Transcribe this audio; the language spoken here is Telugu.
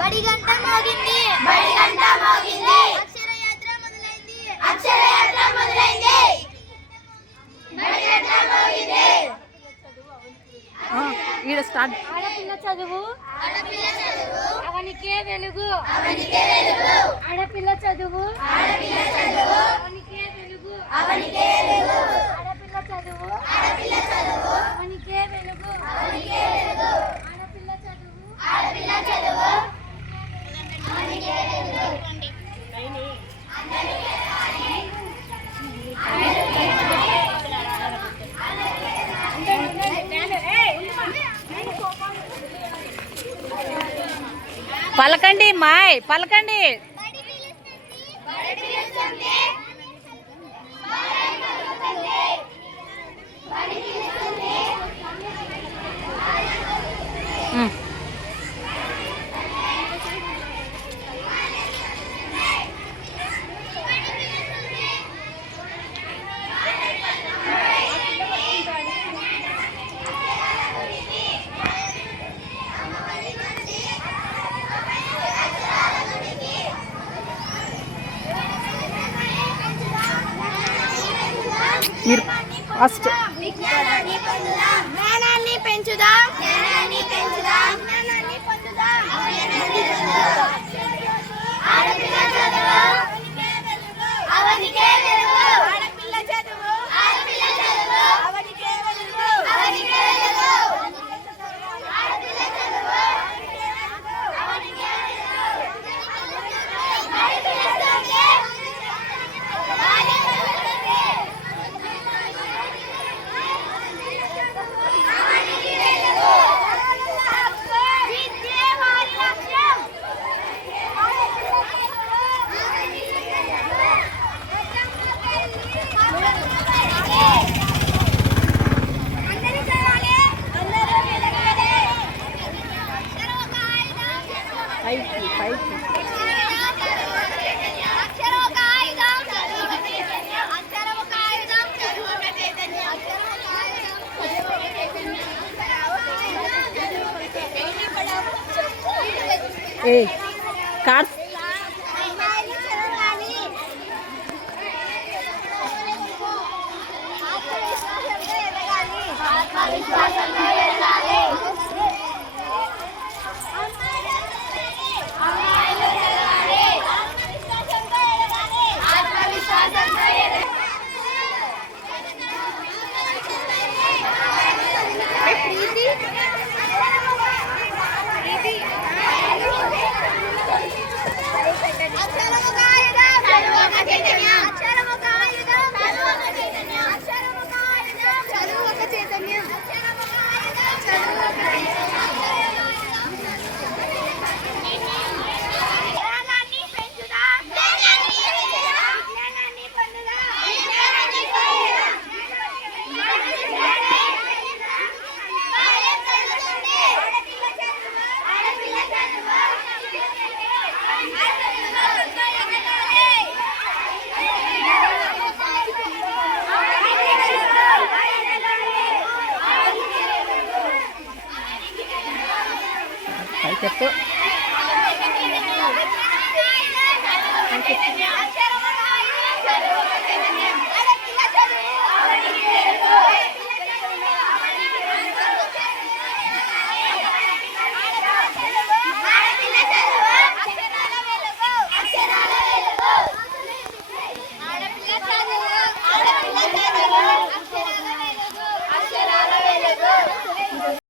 బడి గంట మోగింది బడి గంట మోగింది అక్షర యాత్ర మొదలైంది అక్షర యాత్ర మొదలైంది బడి గంట మోగింది ఈడ స్టార్ట్ ఆడపిల్ల చదువు అవనికే వెలుగు అవనికే వెలుగు ఆడపిల్ల చదువు అవనికే వెలుగు అవనికే వెలుగు ఆడపిల్ల చదువు అవనికే వెలుగు అవనికే వెలుగు ఆడపిల్ల చదువు అవనికే వెలుగు పలకండి మాయ్ పలకండి. మీరు ఫస్ట్ జ్ఞానాన్ని పొందుదాం జ్ఞానాన్ని పెంచుదాం జ్ఞానాన్ని పెంచుదాం జ్ఞానాన్ని పొందుదాం ఆడపిల్ల చదువు అవనికే వెలుగు ఆడపిల్ల చదువు అవనికే వెలుగు అవనికే వెలుగు ఆడపిల్ల చదువు అవనికే పైకి ఏ కార్డ్స్ చెప్పు చదువు